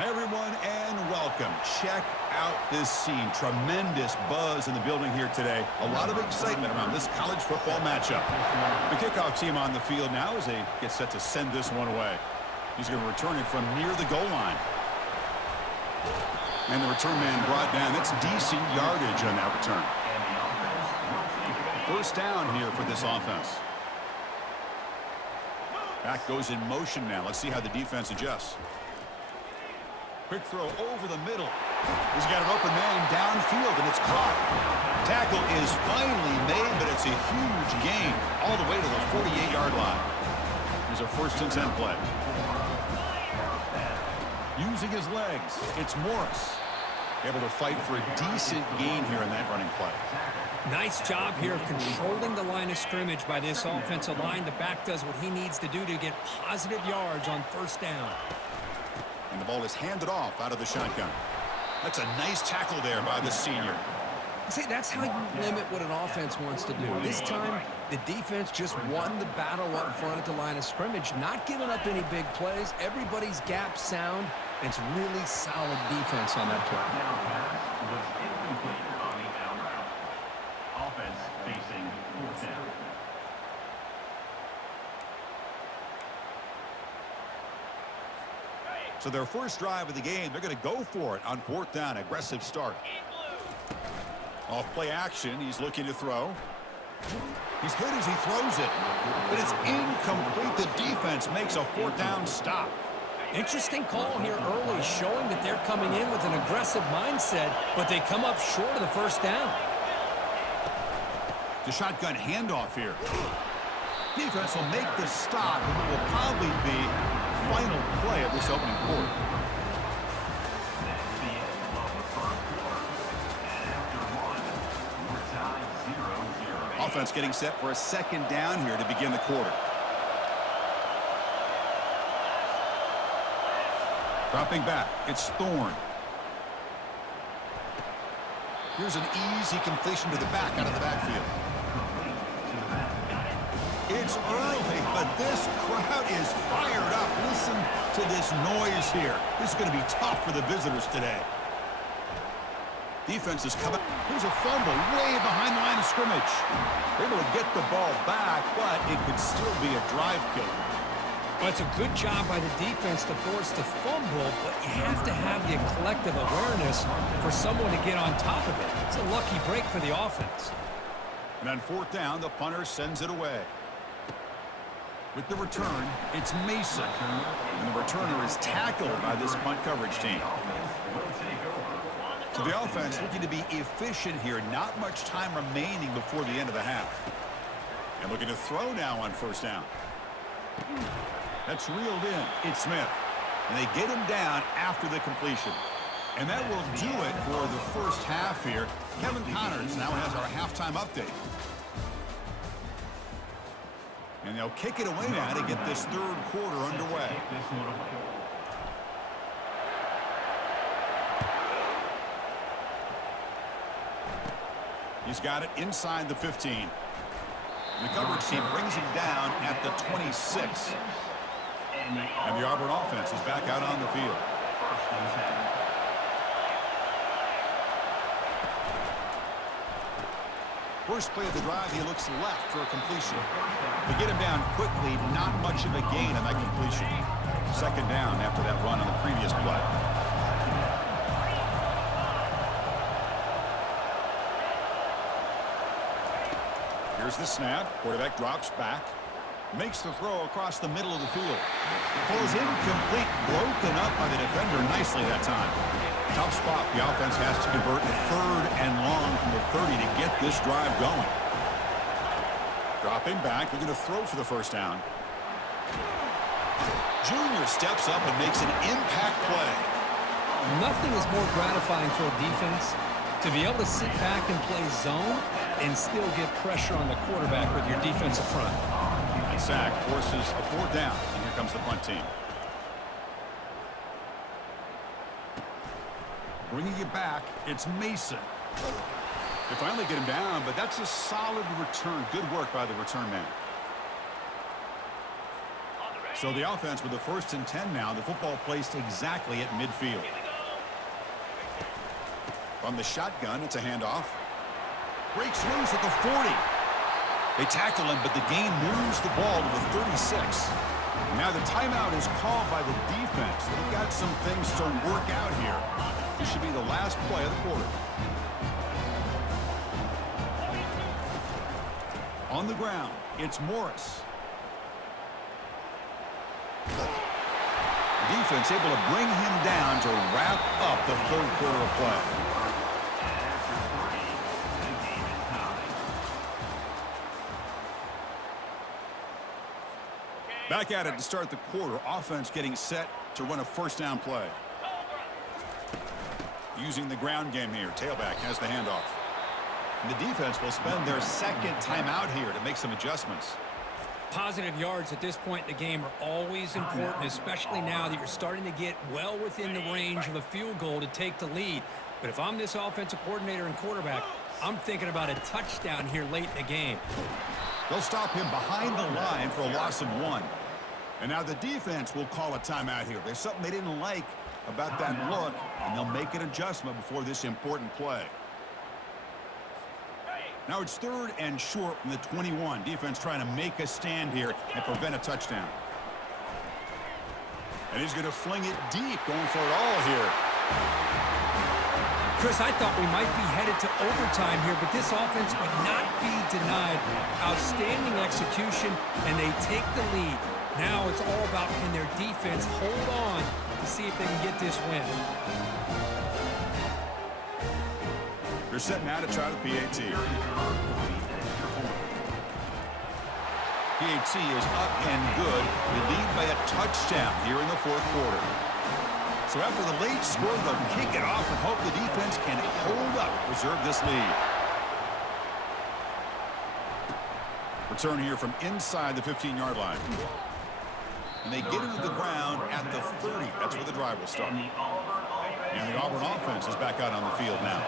Hi, everyone, and welcome. Check out this scene. Tremendous buzz in the building here today. A lot of excitement around this college football matchup. The kickoff team on the field now as they get set to send this one away. He's going to return it from near the goal line. And the return man brought down. That's decent yardage on that return. First down here for this offense. Back goes in motion now. Let's see how the defense adjusts. Quick throw over the middle. He's got an open man downfield, and it's caught. Tackle is finally made, but it's a huge gain all the way to the 48-yard line. Here's a 1st and 10 play. Using his legs, it's Morris. Able to fight for a decent gain here in that running play. Nice job here of controlling the line of scrimmage by this offensive line. The back does what he needs to do to get positive yards on 1st down. And the ball is handed off out of the shotgun. That's a nice tackle there by the senior. See, that's how you limit what an offense wants to do. This time, the defense just won the battle up front at the line of scrimmage, not giving up any big plays. Everybody's gap sound. It's really solid defense on that play. Offense facing 4th down. So their first drive of the game, they're going to go for it on 4th down. Aggressive start. Off play action, he's looking to throw. He's hit as he throws it, but it's incomplete. The defense makes a 4th down stop. Interesting call here early, showing that they're coming in with an aggressive mindset, but they come up short of the 1st down. The shotgun handoff here. Defense will make the stop, and it will probably be the final play of this opening quarter. Offense getting set for a 2nd down here to begin the quarter. Dropping back, it's Thorne. Here's an easy completion to the back out of the backfield. It's early, but this crowd is fired up. Listen to this noise here. This is going to be tough for the visitors today. Defense is coming. Here's a fumble way behind the line of scrimmage. Able to get the ball back, but it could still be a drive killer. Well, it's a good job by the defense to force the fumble, but you have to have the collective awareness for someone to get on top of it. It's a lucky break for the offense. And on 4th down, the punter sends it away. With the return, it's Mason. And the returner is tackled by this punt coverage team. So the offense looking to be efficient here. Not much time remaining before the end of the half. And looking to throw now on 1st down. That's reeled in. It's Smith. And they get him down after the completion. And that will do it for the first half here. Kevin Connors now has our halftime update. And they'll kick it away now to get this 3rd quarter underway. He's got it inside the 15. And the coverage team brings him down at the 26. And the Auburn offense is back out on the field. First play of the drive, he looks left for a completion. To get him down quickly, not much of a gain on that completion. 2nd down after that run on the previous play. Here's the snap. Quarterback drops back. Makes the throw across the middle of the field. Throws incomplete, broken up by the defender nicely that time. Tough spot. The offense has to convert a 3rd and long from the 30 to get this drive going. Dropping back, looking to throw for the 1st down. Junior steps up and makes an impact play. Nothing is more gratifying for a defense to be able to sit back and play zone and still get pressure on the quarterback with your defensive front. That sack forces a 4th down, and here comes the punt team. Bringing it back, it's Mason. They finally get him down, but that's a solid return. Good work by the return man. So the offense with the 1st and 10 now. The football placed exactly at midfield. From the shotgun, it's a handoff. Breaks loose at the 40. They tackle him, but the game moves the ball to the 36. Now the timeout is called by the defense. They've got some things to work out here. This should be the last play of the quarter. On the ground, it's Morris. The defense able to bring him down to wrap up the 3rd quarter of play. Back at it to start the quarter. Offense getting set to run a 1st down play. Using the ground game here. Tailback has the handoff. And the defense will spend their 2nd timeout here to make some adjustments. Positive yards at this point in the game are always important, especially now that you're starting to get well within the range of a field goal to take the lead. But if I'm this offensive coordinator and quarterback, I'm thinking about a touchdown here late in the game. They'll stop him behind the line for a loss of 1. And now the defense will call a timeout here. There's something they didn't like about that look, and they'll make an adjustment before this important play. Now it's 3rd and short from the 21. Defense trying to make a stand here and prevent a touchdown. And he's going to fling it deep, going for it all here. Chris, I thought we might be headed to overtime here, but this offense would not be denied. Outstanding execution, and they take the lead. Now it's all about, can their defense hold on to see if they can get this win. They're set now to try the PAT. PAT is up and good. They lead by a touchdown here in the 4th quarter. So after the late score, they'll kick it off and hope the defense can hold up, preserve this lead. Return here from inside the 15-yard line. And they get into the ground at the 30. That's where the drive will start. And the Auburn offense is back out on the field now.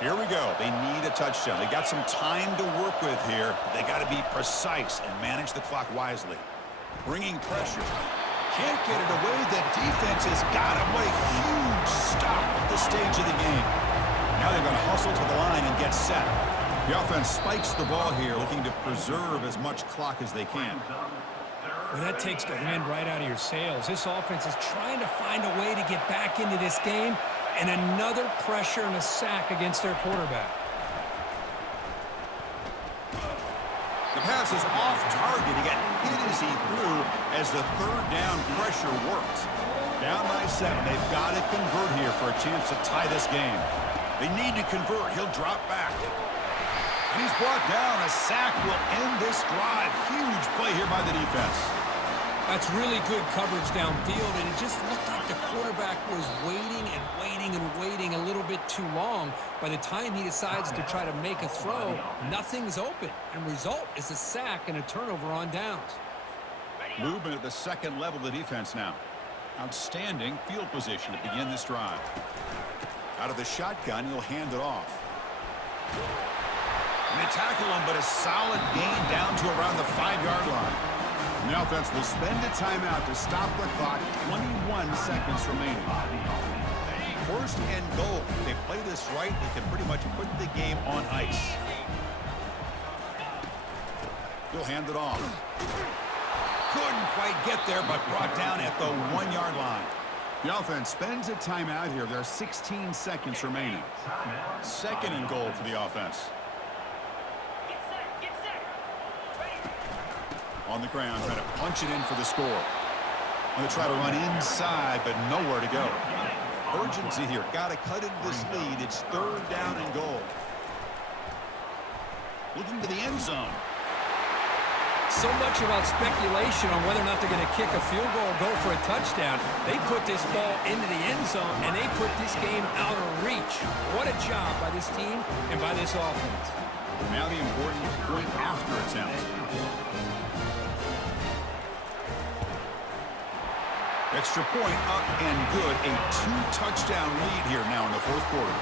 Here we go. They need a touchdown. They got some time to work with here. They got to be precise and manage the clock wisely. Bringing pressure. Can't get it away. The defense has got him. What a huge stop at this stage of the game. Now they're going to hustle to the line and get set. The offense spikes the ball here, looking to preserve as much clock as they can. Well, that takes the wind right out of your sails. This offense is trying to find a way to get back into this game, and another pressure and a sack against their quarterback. The pass is off target. He got hit as he threw as the 3rd down pressure worked. Down by 7. They've got to convert here for a chance to tie this game. They need to convert. He'll drop back. And he's brought down. A sack will end this drive. Huge play here by the defense. That's really good coverage downfield, and it just looked like the quarterback was waiting and waiting and waiting a little bit too long. By the time he decides to try to make a throw, nothing's open, and result is a sack and a turnover on downs. Movement at the 2nd level of the defense now. Outstanding field position to begin this drive. Out of the shotgun, he'll hand it off. And they tackle him, but a solid gain down to around the 5-yard line. And the offense will spend a timeout to stop the clock. 21 seconds remaining. 1st and goal. If they play this right, they can pretty much put the game on ice. He'll hand it off. Couldn't quite get there, but brought down at the 1-yard line. The offense spends a timeout here. There are 16 seconds remaining. 2nd and goal for the offense. On the ground, trying to punch it in for the score. Going to try to run inside, but nowhere to go. Urgency here. Got to cut into this lead. It's 3rd down and goal. Looking to the end zone. So much about speculation on whether or not they're going to kick a field goal or go for a touchdown. They put this ball into the end zone, and they put this game out of reach. What a job by this team and by this offense. Now the important point after attempt. Extra point up and good. A 2-touchdown lead here now in the 4th quarter.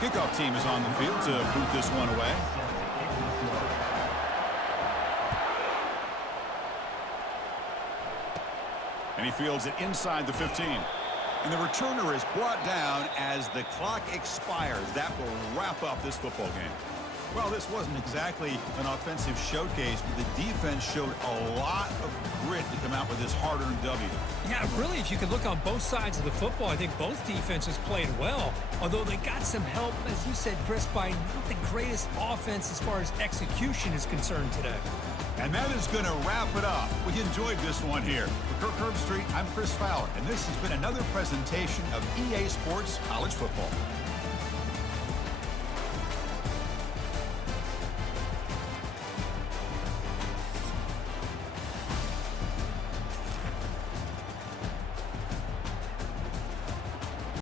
Kickoff team is on the field to boot this one away. And he fields it inside the 15. And the returner is brought down as the clock expires. That will wrap up this football game. Well, this wasn't exactly an offensive showcase, but the defense showed a lot of grit to come out with this hard-earned W. Yeah, really, if you could look on both sides of the football, I think both defenses played well, although they got some help, as you said, Chris, by not the greatest offense as far as execution is concerned today. And that is going to wrap it up. We enjoyed this one here. For Kirk Herbstreit, I'm Chris Fowler, and this has been another presentation of EA Sports College Football.